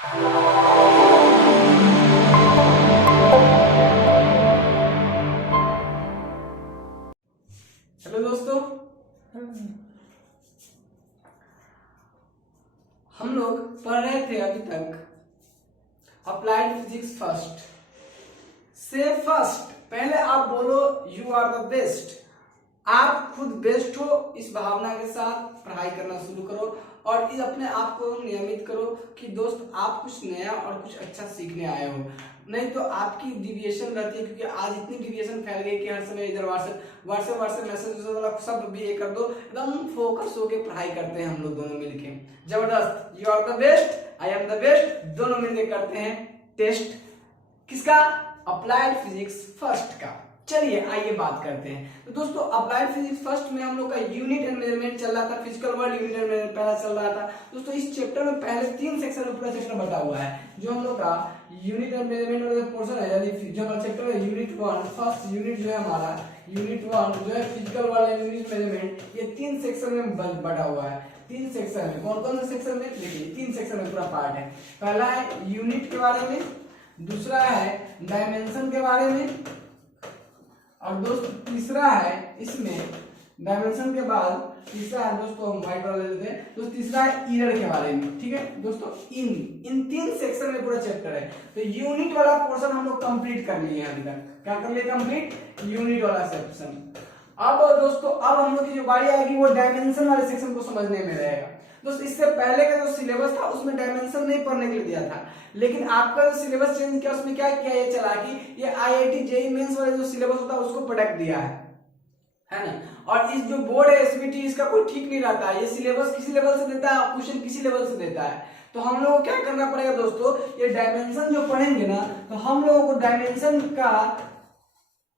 Hello दोस्तों, हम लोग पढ़ रहे थे अभी तक अप्लाइड फिजिक्स फर्स्ट से। फर्स्ट पहले आप बोलो यू आर द बेस्ट। आप खुद बेस्ट हो, इस भावना के साथ पढ़ाई करना शुरू करो और इस अपने आप को नियमित करो कि दोस्त आप कुछ नया और कुछ अच्छा सीखने आए हो। नहीं तो आपकी डिविएशन रहती है, क्योंकि आज इतनी डिविएशन फैल गई कि हर समय इधर व्हाट्सएप मैसेज वाला सब भी ये कर दो। एकदम फोकस होके पढ़ाई करते हैं हम लोग दोनों मिलके। जबरदस्त, you are the best, I am the best, दोनों मिलके करते हैं टेस्ट। किसका? अप्लाइड फिजिक्स फर्स्ट का। चलिए आइए बात करते हैं। तो दोस्तों अप्लाइड फिजिक्स फर्स्ट में हम लोग का यूनिट एंड मेजरमेंट चल रहा था, physical world unit and measurement पहला चल रहा था। दोस्तों इस चैप्टर में पहले 3 सेक्शन में पूरा चैप्टर बटा हुआ है। जो हम लोग का यूनिट एंड मेजरमेंट वाला पोर्शन है, यानी जो हमारा चैप्टर है यूनिट 1, फर्स्ट यूनिट जो है हमारा यूनिट 1 जो है physical world and unit measurement, ये 3 सेक्शन में बटा हुआ है। 3 सेक्शन में कौन कौन से सेक्शन में? देखिए 3 सेक्शन में पूरा पार्ट है। पहला है यूनिट के बारे में, दूसरा है डायमेंशन के बारे में, और दोस्तों तीसरा है इसमें डायमेंशन के बाद तीसरा है दोस्तों, हम व्हाइट वाला ले लेते हैं दोस्तों, तीसरा है ईरर के बारे में। ठीक है दोस्तों, इन 3 सेक्शन में पूरा चैप्टर है। तो यूनिट वाला पोर्शन हम लोग कंप्लीट कर लिए अभी तक। क्या कर लिए? कंप्लीट यूनिट वाला सेक्शन। अब दोस्तों अब हम लोग की जो बारी आएगी वो डायमेंशन वाले सेक्शन को समझने में रहेगा। दोस्तों इससे पहले का जो सिलेबस था उसमें डायमेंशन नहीं पढ़ने के लिए दिया था, लेकिन आपका जो सिलेबस चेंज किया उसमें क्या किया, ये चला कि ये आईआईटी जेईई मेंस वाले जो सिलेबस होता है उसको प्रोडक्ट दिया है ना। और इस जो बोर्ड है एसबीटी, इसका कोई ठीक नहीं रहता है। ये सिलेबस किसी लेवल से देता है, क्वेश्चन किसी लेवल से देता है। तो हम लोगों को क्या करना पड़ेगा दोस्तों, ये डायमेंशन जो पढ़ेंगे ना, तो हम लोगों को डायमेंशन का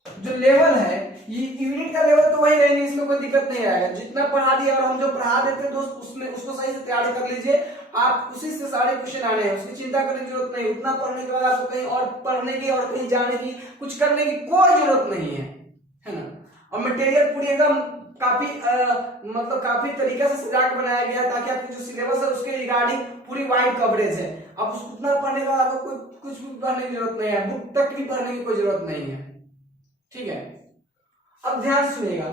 जो लेवल है, ये यूनिट का लेवल तो वही रहेंगे, इसमें कोई दिक्कत नहीं आएगा। जितना पढ़ा दिया और हम जो पढ़ा देते हैं दोस्त उसमें उसको सही से तैयारी कर लीजिए। आप उसी से सारे क्वेश्चन आने हैं, उसकी चिंता करने की जरूरत नहीं। उतना पढ़ने के बाद आपको कहीं और पढ़ने की और कहीं जाने की, कुछ करने की कोई जरूरत नहीं है ना। और मटेरियल पूरी एकदम काफी मतलब काफी तरीके से सजा के बनाया गया है, ताकि आपकी जो सिलेबस है उसके रिगार्डिंग पूरी वाइड कवरेज है। अब उतना पढ़ने के बाद आपको कुछ भी पढ़ने की जरूरत नहीं है, बुक तक भी पढ़ने की कोई जरूरत नहीं है। ठीक है, अब ध्यान सुनिएगा।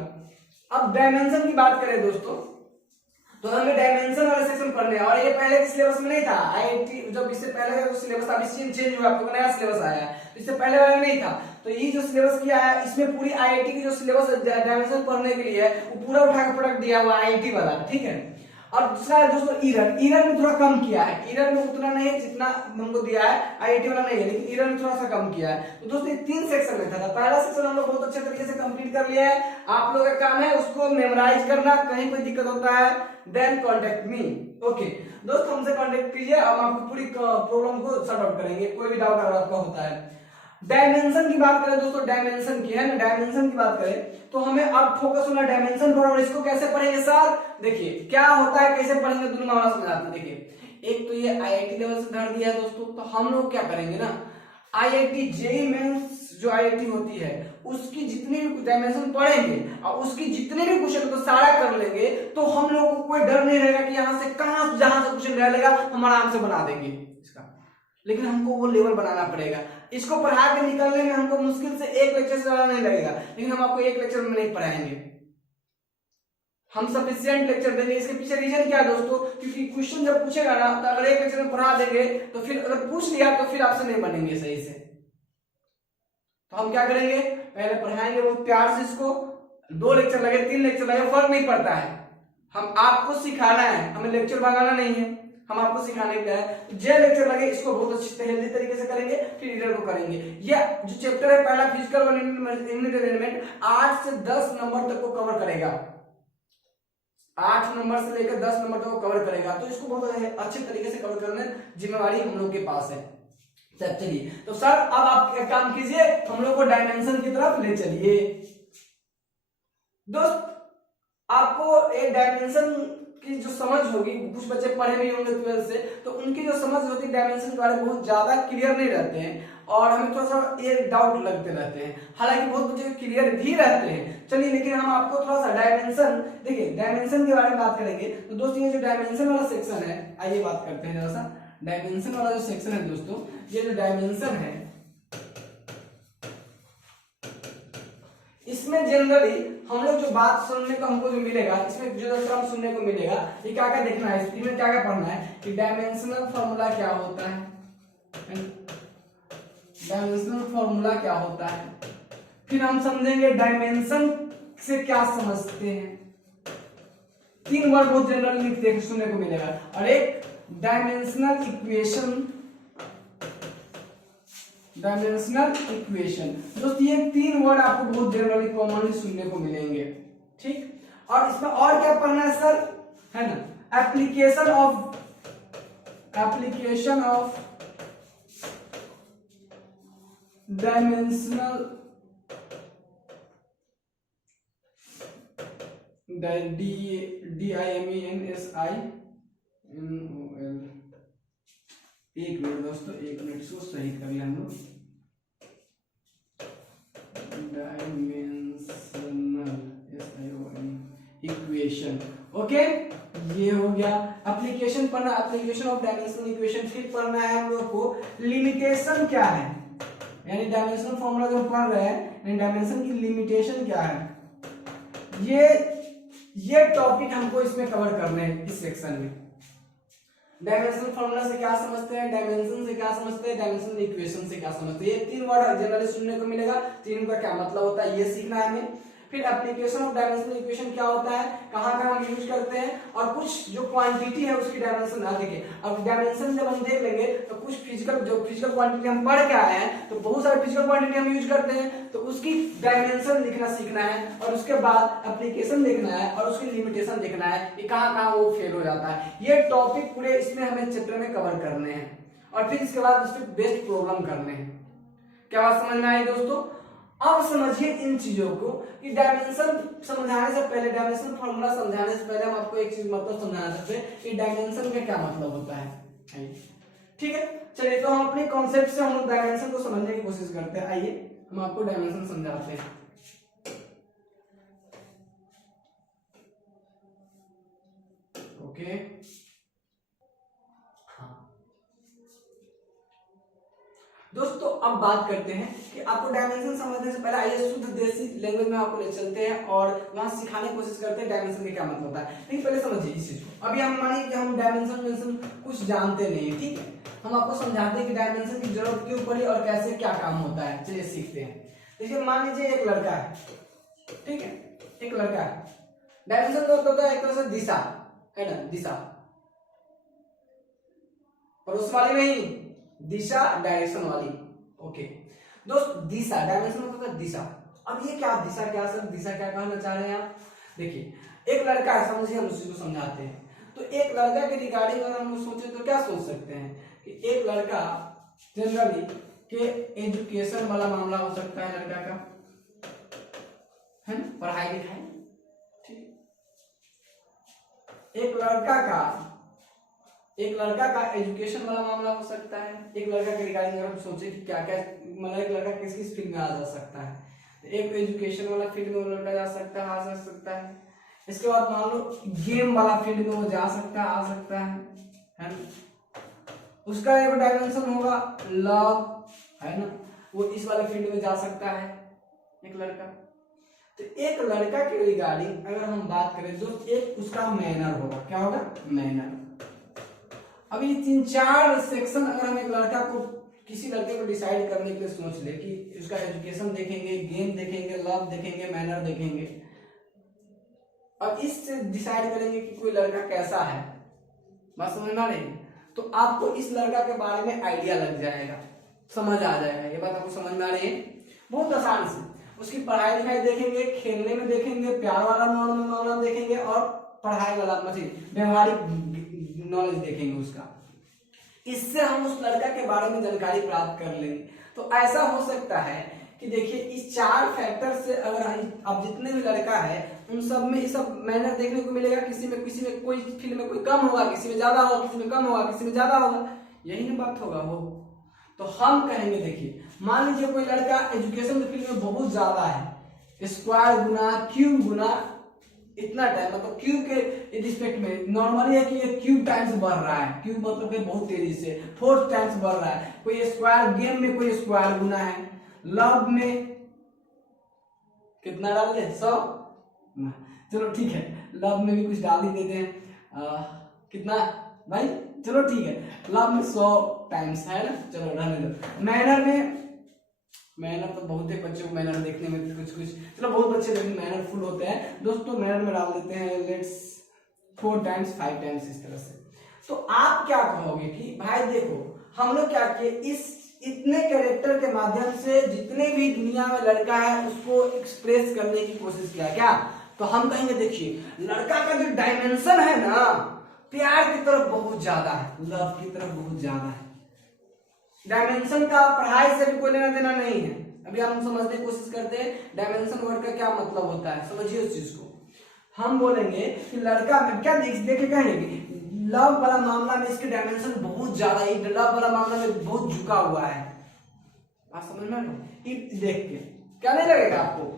अब डायमेंशन की बात करें दोस्तों, तो हमें डायमेंशन वाले सेक्शन पढ़ने हैं, और ये पहले के सिलेबस में नहीं था। आईआईटी जब इससे पहले का सिलेबस था, अभी चेंज हुआ, आपको नया सिलेबस आया है, तो इससे पहले वाला नहीं था। तो ये जो सिलेबस किया है, इसमें पूरी आईआईटी की जो सिलेबस डायमेंशन पढ़ने के लिए है वो पूरा उठा के प्रोडक्ट दिया हुआ आईआईटी वाला। ठीक है, और दूसरा है दोस्तों ईरर में थोड़ा कम किया है। ईरर में उतना नहीं है जितना हमको दिया है, आईआईटी वाला नहीं है, लेकिन ईरर में थोड़ा सा कम किया है। तो दोस्तों ये 3 सेक्शन में था। पहला सेक्शन हम लोग बहुत अच्छे तरीके से कंप्लीट कर लिया है। आप लोगों का काम है उसको मेमोराइज करना, कहीं कोई दिक्कत होता है देन कॉन्टेक्ट मी। ओके दोस्त, हमसे कॉन्टेक्ट कीजिए, हम आपको पूरी प्रॉब्लम को सॉर्ट आउट करेंगे, कोई भी डाउट अगर आपका होता है। डायमेंशन की बात करें दोस्तों, डायमेंशन की है ना, डायमेंशन की बात करें तो हमें अब फोकस होना डायमेंशन पर। और इसको कैसे पढ़ेंगे सर? देखिए क्या होता है, कैसे पढ़ेंगे, दोनों मामला समझाते हैं। देखिए एक तो ये आईआईटी लेवल से धर दिया है दोस्तों, तो हम लोग क्या करेंगे ना, आईआईटी जेईई मेंस जो आईआईटी होती है उसकी जितनी भी डायमेंशन पढ़ेंगे और उसकी जितने भी क्वेश्चन को सारा कर लेंगे, तो हम लोग को कोई डर नहीं रहेगा कि यहाँ से कहां जहां से क्वेश्चन रह लेगा हम आराम से बना देंगे इसका। लेकिन हमको वो लेवल बनाना पड़ेगा। इसको पढ़ा के निकलने में हमको मुश्किल से 1 लेक्चर से ज्यादा नहीं लगेगा, लेकिन हम आपको 1 लेक्चर में नहीं पढ़ाएंगे, हम सफिशिएंट लेक्चर देंगे। इसके पीछे रीजन क्या है दोस्तों, क्योंकि क्वेश्चन जब पूछेगा ना, तो अगर 1 लेक्चर में पढ़ा देंगे तो फिर अगर पूछ लिया तो फिर आपसे नहीं बनेंगे सही से। तो हम क्या करेंगे, पहले पढ़ाएंगे बहुत प्यार से इसको। 2 लेक्चर लगे 3 लेक्चर लगे फर्क नहीं पड़ता है, हम आपको सिखाना है, हमें लेक्चर भगाना नहीं है, हम आपको सिखाने के लिए है। जो लेक्चर लगे इसको बहुत अच्छी से हेल्दी तरीके से करेंगे, फिर ईरर को करेंगे। ये जो चैप्टर है पहला फिजिकल यूनिट एलिमेंट 8 से 10 नंबर तक को कवर करेगा, 8 नंबर से लेकर 10 नंबर तक को कवर करेगा। तो इसको बहुत अच्छे तरीके से कवर करने जिम्मेवारी हम लोग के पास है। चलिए तो सर अब आप एक काम कीजिए, हम लोग को डायमेंशन की तरफ ले चलिए। दोस्त आपको एक डायमेंशन की जो समझ होगी, कुछ बच्चे पढ़े भी होंगे 12 से, तो उनकी जो समझ होती है डायमेंशन के बारे में बहुत ज्यादा क्लियर नहीं रहते हैं, और हमें थोड़ा सा ये डाउट लगते रहते हैं। हालांकि बहुत बच्चे क्लियर भी रहते हैं। चलिए लेकिन हम आपको थोड़ा सा डायमेंशन, देखिए डायमेंशन के बारे में बात करेंगे। तो दोस्तों ये जो डायमेंशन वाला सेक्शन है, आइए बात करते हैं जरा सा डायमेंशन वाला जो सेक्शन है दोस्तों, ये जो डायमेंशन है इसमें जनरली हम लोग जो बात सुनने को हमको जो मिलेगा, इसमें जो टर्म सुनने को मिलेगा, ये क्या क्या देखना है, इसमें क्या क्या पढ़ना है कि डायमेंशनल फॉर्मूला क्या होता है, डायमेंशनल फॉर्मूला क्या होता है, फिर हम समझेंगे डायमेंशन से क्या समझते हैं। 3 वर्ड बहुत जनरली देखने सुनने को मिलेगा, और एक डायमेंशनल इक्वेशन, डायमेंशनल इक्वेशन। दोस्तों ये 3 वर्ड आपको बहुत जनरली कॉमनली सुनने को मिलेंगे, ठीक। और इसमें और क्या पढ़ना है सर, है ना, एप्लीकेशन ऑफ डायमेंशनल DIMENSINOL। एक मिनट दोस्तों, एक मिनट इसको सही कर लें हम लोग। डायमेंशनल इक्वेशन, ओके, ये हो गया। एप्लीकेशन पढ़ना, एप्लीकेशन ऑफ डायमेंशनल इक्वेशन। फिर पढ़ना है हम लोग को लिमिटेशन क्या है, यानी डायमेंशनल फॉर्मूला जो पढ़ रहे हैं, यानी डायमेंशन की लिमिटेशन क्या है, ये टॉपिक हमको इसमें कवर करने हैं इस सेक्शन में। डायमेंशनल फॉर्मूला से क्या समझते हैं, डायमेंशन से क्या समझते हैं, डायमेंशनल इक्वेशन से क्या समझते हैं, ये 3 वर्ड जनरली सुनने को मिलेगा। 3 का क्या मतलब होता है ये सीखना है हमें। फिर एप्लीकेशन ऑफ डायमेंशनल इक्वेशन क्या होता है, कहाँ कहाँ हम यूज करते हैं, और कुछ जो क्वांटिटी है उसकी डायमेंशन आ देखिए। अब डायमेंशन जब हम देख लेंगे तो कुछ फिजिकल क्वांटिटी हम पढ़ के आए हैं, तो बहुत सारे फिजिकल क्वांटिटी हम यूज करते हैं, तो उसकी डायमेंशन लिखना सीखना है, और उसके बाद एप्लीकेशन देखना है, और उसकी लिमिटेशन देखना है कि कहाँ कहाँ वो फेल हो जाता है। ये टॉपिक पूरे इसमें हमें चैप्टर में कवर करने हैं, और फिर इसके बाद उसके बेस्ट प्रॉब्लम करने हैं। क्या बात समझ में आई दोस्तों? अब समझिए इन चीजों को कि डायमेंशन समझाने से पहले, डायमेंशन फॉर्मूला समझाने से पहले हम आपको एक चीज मतलब समझाना चाहते हैं कि डायमेंशन का क्या मतलब होता है, ठीक है। चलिए, तो हम अपने कॉन्सेप्ट से हम डायमेंशन को समझने की कोशिश करते हैं। आइए हम आपको डायमेंशन समझाते हैं। ओके, दोस्तों अब बात करते हैं कि आपको डायमेंशन समझने से पहले आइए शुद्ध देसी लैंग्वेज में आपको ले चलते हैं और वहां सिखाने की कोशिश करते हैं डायमेंशन का क्या मतलब होता है। लेकिन पहले समझिए इस चीज को। अभी हम मानिए कि हम डायमेंशन कुछ जानते नहीं है, ठीक है, हम आपको समझाते हैं कि डायमेंशन की जरूरत क्यों पड़ी और कैसे क्या काम होता है। चलिए सीखते हैं। देखिए, मान लीजिए एक लड़का है, ठीक है, एक लड़का है। डायमेंशन का मतलब होता है एक तरह से दिशा, है ना, दिशा, पड़ोस वाली नहीं, दिशा डायरेक्शन वाली। ओके दोस्त, दिशा, डायमेंशन मतलब है दिशा। अब ये क्या दिशा, क्या सर दिशा क्या कहना चाह रहे हैं आप? देखिए, एक लड़का है, समझिए, हम उसी को समझाते हैं। तो एक लड़का के रिगार्डिंग अगर हम सोचे तो क्या सोच सकते हैं कि एक लड़का जनरली के एजुकेशन वाला मामला हो सकता है, लड़का का, है ना, पढ़ाई लिखाई, ठीक। एक लड़का का एजुकेशन वाला मामला हो सकता है। एक लड़का के रिगार्डिंग अगर हम सोचे कि क्या क्या, मतलब एक लड़का किस किस फील्ड में आ जा सकता है, तो एक एजुकेशन वाला फील्ड में वो लड़का जा सकता है, आ सकता है। इसके बाद मान लो गेम वाला फील्ड में वो जा सकता है, आ सकता है ना। उसका एक डायमेंशन होगा लव, है ना, वो इस वाले फील्ड में जा सकता है एक लड़का। तो एक लड़का के रिगार्डिंग अगर हम बात करें तो एक उसका मैनर होगा, क्या होगा, मैनर। अभी 3-4 सेक्शन अगर हम एक लड़का को, किसी लड़के को डिसाइड करने के लिए सोच ले कि उसका एजुकेशन देखेंगे, गेम देखेंगे, लव देखेंगे, मैनर देखेंगे, अब इससे डिसाइड करेंगे कि कोई लड़का कैसा है, बात समझ में आ रही है, तो आपको इस लड़का के बारे में आइडिया लग जाएगा, समझ आ जाएगा। ये बात आपको समझ में आ रही है? बहुत आसान से उसकी पढ़ाई लिखाई देखेंगे, खेलने में देखेंगे, प्यार वाला मामला देखेंगे, और पढ़ाई वाला मतलब व्यवहारिक नॉलेज देखेंगे उसका। इससे हम उस लड़का के बारे में जानकारी प्राप्त कर लेंगे। तो ऐसा हो सकता है कि देखिए, इस 4 फैक्टर से अगर अब जितने भी लड़का है उन सब में ये सब मैनर देखने को मिलेगा। किसी में कोई फील्ड में कोई कम होगा, किसी में ज्यादा होगा, किसी में कम होगा, किसी में ज्यादा होगा, यही ना बात होगा वो। तो हम कहेंगे, देखिए, मान लीजिए कोई लड़का एजुकेशन फील्ड में बहुत ज्यादा है, स्क्वायर गुना, क्यूब गुना इतना टाइम, मतलब क्यूब के रिस्पेक्ट में नॉर्मली है कि ये क्यूब टाइम्स बढ़ रहा है, क्यूब मतलब कि बहुत तेजी से 4 टाइम्स बढ़ रहा है। कोई स्क्वायर, गेम में कोई स्क्वायर गुना है, लव में कितना डाल दे 100, चलो ठीक है, लव में भी कुछ डाल ही देते हैं, कितना भाई, चलो ठीक है, लव में 100 टाइम्स है ना, चलो रहने दो। मैनर में, मैनर तो बहुत एक बच्चे को मैनर देखने में कुछ कुछ, चलो बहुत बच्चे लेकिन मैनर फुल होते हैं दोस्तों, मैनर में डाल देते हैं लेट्स 4 टाइम्स 5 टाइम्स इस तरह से। तो आप क्या कहोगे कि भाई देखो हम लोग क्या किए, इस इतने कैरेक्टर के माध्यम से जितने भी दुनिया में लड़का है उसको एक्सप्रेस करने की कोशिश किया क्या, तो हम कहेंगे देखिए लड़का का जो डायमेंशन है ना प्यार की तरफ बहुत ज्यादा है, लव की तरफ बहुत ज्यादा है। डायमेंशन का पढ़ाई से भी कोई लेना देना नहीं है, अभी हम समझने की कोशिश करते हैं डायमेंशन वर्ड का क्या मतलब होता है, समझिए उस चीज को। हम बोलेंगे कि लड़का में क्या देखे कहेंगे लव वाला मामला में इसके डायमेंशन बहुत ज्यादा है, लव वाला मामला में बहुत झुका हुआ है, आप समझ में देख के क्या नहीं लगेगा आपको।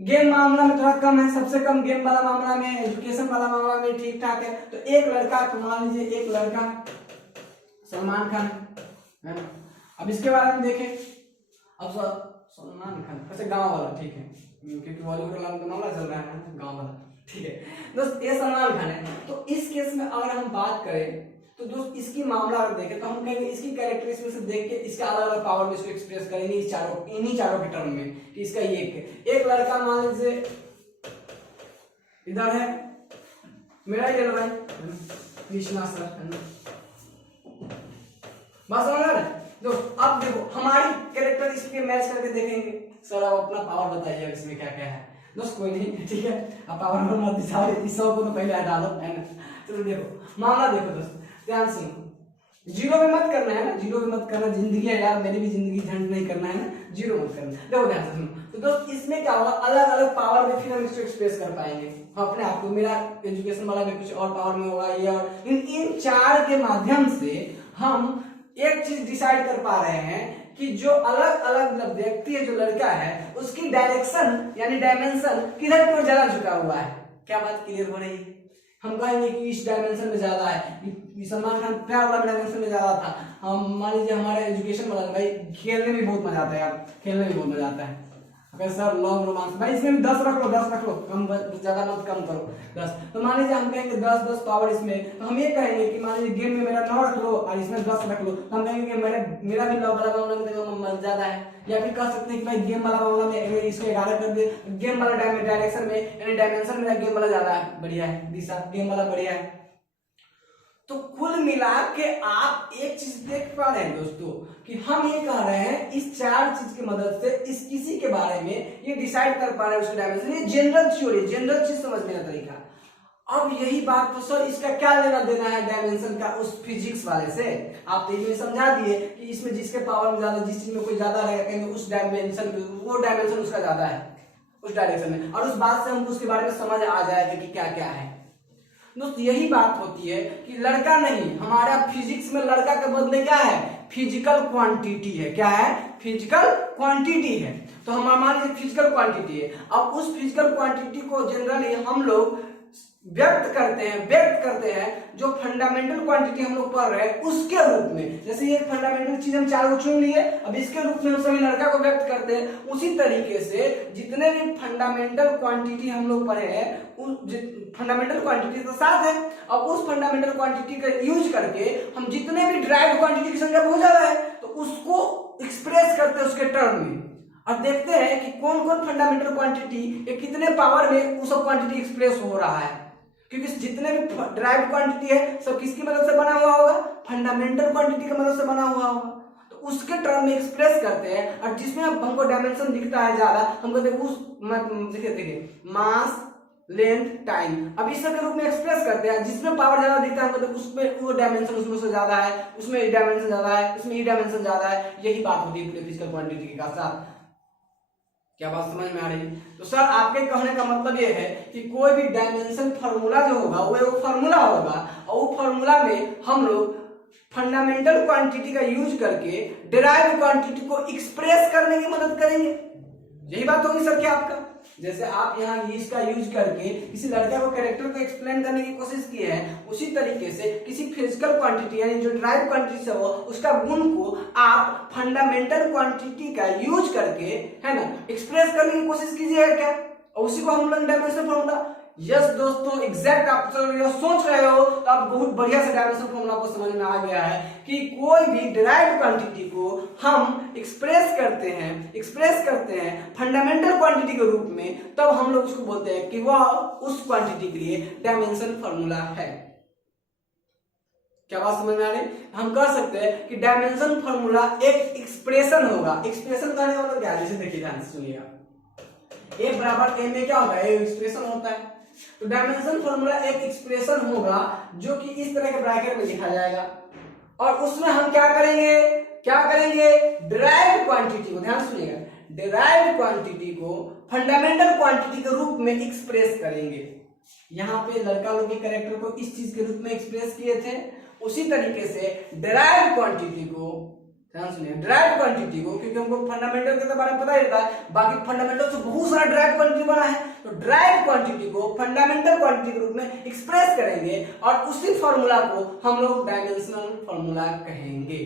गेम मामला में थोड़ा कम है, सबसे कम गेम वाला मामला में, एजुकेशन वाला मामला में ठीक ठाक है। तो एक लड़का, मान लीजिए एक लड़का सलमान खान है ना, अब इसके बारे में देखें, अब सलमान खान वैसे गांव वाला ठीक है क्योंकि बॉलीवुड वाला मामला चल रहा है ना, गांव वाला ठीक है दोस्त, ये सलमान खान है। तो इस केस में अगर हम बात करें तो दोस्त इसकी मामला अगर देखें तो हम कहेंगे इसकी कैरेक्टरिस्टिक से देख के इसका अलग अलग पावर में इसको एक्सप्रेस करेंगे इन्हीं चारों के टर्म में कि इसका ये एक लड़का मान लीजिए इधर है, मेरा ही भाई कृष्णा सर है ना, बात समझ रहे दोस्त। अब देखो हमारी कैरेक्टर इसके मैच करके देखेंगे, सर आप अपना पावर बताइए इसमें क्या क्या है दोस्त। कोई नहीं ठीक है, अब पावर मत दिखाओ, इस सब को तो पहले हटा लो है ना। चलो देखो मामला देखो दोस्त, ध्यान सुनो, जीरो में मत करना है ना, जीरो में मत करना, जिंदगी है यार, मेरी भी जिंदगी झंड नहीं करना है ना, जीरो मत करना। देखो ध्यान से सुनो, तो दोस्त इसमें क्या होगा, अलग अलग पावर में फिर हम इसको एक्सप्रेस कर पाएंगे अपने आप को। मेरा एजुकेशन वाला भी कुछ और पावर में होगा, ये और इन चार के माध्यम से हम एक चीज डिसाइड कर पा रहे हैं कि जो अलग अलग व्यक्ति है, जो लड़का है, उसकी डायरेक्शन यानी डायमेंशन किधर की ओर ज्यादा झुका हुआ है। क्या बात क्लियर हो रही है? हम कहेंगे कि इस डायमेंशन में ज्यादा है, सलमान खान प्यार वाला डायमेंशन में ज्यादा था, हम मान लीजिए हमारे एजुकेशन वाला भाई खेलने में बहुत मजा आता है यार, खेलने में बहुत मजा आता है। अगर सर लॉन्ग रोमांस भाई इसमें भी 10 रख लो, 10 रख लो, कम ज्यादा मत कम करो 10। तो मान लीजिए हम कहेंगे 10 पावर इसमें, तो हम ये कहेंगे कि मान लीजिए गेम में मेरा 9 रख लो और इसमें 10 रख लो, तो हम कहेंगे कि मेरा भी लव वाला मामला में ज्यादा है। या फिर कह सकते हैं कि भाई गेम वाला मामला में इसको 11 कर दे, गेम वाला डायरेक्शन में यानी डायमेंशन में गेम वाला ज्यादा है, बढ़िया है, दिशा गेम वाला बढ़िया है। तो कुल मिला के आप एक चीज देख पा रहे हैं दोस्तों कि हम ये कह रहे हैं इस चार चीज की मदद से इस किसी के बारे में ये डिसाइड कर पा रहे हैं उसके डायमेंशन। ये जनरल थ्योरी, जनरल चीज समझने का तरीका। अब यही बात तो सर इसका क्या लेना देना है डायमेंशन का उस फिजिक्स वाले से? आप तो इसमें समझा दिए कि इसमें जिसके पावर में ज्यादा, जिस चीज में कोई ज्यादा रहेगा कहेंगे उस डायमेंशन, वो डायमेंशन उसका ज्यादा है उस डायरेक्शन में, और उस बात से हमको उसके बारे में समझ आ जाएगा कि क्या क्या है। दोस्त यही बात होती है कि लड़का नहीं, हमारा फिजिक्स में लड़का के बदले क्या है, फिजिकल क्वांटिटी है। क्या है? फिजिकल क्वांटिटी है। तो हम मान लीजिए फिजिकल क्वांटिटी है। अब उस फिजिकल क्वांटिटी को जनरली हम लोग व्यक्त करते हैं जो फंडामेंटल क्वांटिटी हम लोग पढ़ रहे हैं उसके रूप में। जैसे ये फंडामेंटल चीज हम 4 को चुन लिए, अब इसके रूप में हम सभी लड़का को व्यक्त करते हैं। उसी तरीके से जितने भी फंडामेंटल क्वांटिटी हम लोग पढ़े हैं, फंडामेंटल क्वांटिटी तो साथ है, अब उस फंडामेंटल क्वांटिटी का यूज करके हम जितने भी ड्राइव क्वांटिटी की संख्या बहुत ज्यादा है तो उसको एक्सप्रेस करते हैं उसके टर्म में, और देखते हैं कि कौन कौन फंडामेंटल क्वांटिटी कितने पावर में वो सब क्वांटिटी एक्सप्रेस हो रहा है। क्योंकि जितने भी ड्राइव क्वांटिटी है सब किसकी मदद से बना हुआ होगा, फंडामेंटल क्वांटिटी की मदद से बना हुआ होगा। तो उसके टर्म में एक्सप्रेस करते हैं, और जिसमें हमको डायमेंशन दिखता है ज्यादा, हमको देखिए मास, लेंथ, टाइम, अब इस सब के रूप में एक्सप्रेस करते हैं। जिसमें पावर ज्यादा दिखता है मतलब उसमें वो डायमेंशन उसमें से ज्यादा है, उसमें डायमेंशन ज्यादा है, उसमें ये डायमेंशन ज्यादा है। यही बात होती है पूरे फिजिकल क्वांटिटी के साथ। क्या बात समझ में आ रही है? तो सर आपके कहने का मतलब ये है कि कोई भी डायमेंशन फार्मूला जो होगा वो एक फार्मूला होगा, और वो फार्मूला में हम लोग फंडामेंटल क्वांटिटी का यूज करके डिराइव्ड क्वांटिटी को एक्सप्रेस करने की मदद करेंगे। यही बात होगी सर क्या आपका? जैसे आप यहाँ इसका यूज करके किसी लड़के को कैरेक्टर को एक्सप्लेन करने की कोशिश की है, उसी तरीके से किसी फिजिकल क्वांटिटी यानी जो ड्राइव क्वांटिटी से हो उसका गुण को आप फंडामेंटल क्वांटिटी का यूज करके, है ना, एक्सप्रेस करने की कोशिश कीजिएगा क्या, और उसी को हम लोग डायमेंशन फॉर्मूला। यस दोस्तों, एग्जैक्ट आप सोच रहे हो तो आप बहुत बढ़िया से डायमेंशन फॉर्मूला को समझ में आ गया है कि कोई भी डिराइव्ड क्वांटिटी को हम एक्सप्रेस करते हैं फंडामेंटल क्वांटिटी के रूप में, तब हम लोग उसको बोलते हैं कि वह उस क्वांटिटी के लिए डायमेंशन फॉर्मूला है। क्या बात समझ में आ रही? हम कह सकते हैं कि डायमेंशन फॉर्मूला एक एक्सप्रेशन होगा। एक्सप्रेशन कहने वाला क्या है, जैसे देखिए ध्यान से सुनिएगा, ए बराबर ए में क्या होता है, एक्सप्रेशन होता है। तो डायमेंशन फॉर्मूला एक एक्सप्रेशन होगा जो कि इस तरह के ब्रैकेट में लिखा जाएगा, और उसमें हम क्या करेंगे डिराइव्ड क्वांटिटी को, ध्यान सुनिएगा, डिराइव्ड क्वांटिटी को फंडामेंटल क्वांटिटी के रूप में एक्सप्रेस करेंगे। यहाँ पे लड़का लोग के कैरेक्टर को इस चीज के रूप में एक्सप्रेस किए थे, उसी तरीके से डिराइव्ड क्वांटिटी को, ध्यान सुनिए, ड्राइव क्वांटिटी को, क्योंकि हमको फंडामेंटल के बारे में पता ही रहता है, बाकी फंडामेंटल से बहुत सारा ड्राइव क्वांटिटी बना है, तो ड्राइव क्वांटिटी को फंडामेंटल क्वांटिटी के रूप में एक्सप्रेस करेंगे और उसी फॉर्मूला को हम लोग डायमेंशनल फॉर्मूला कहेंगे।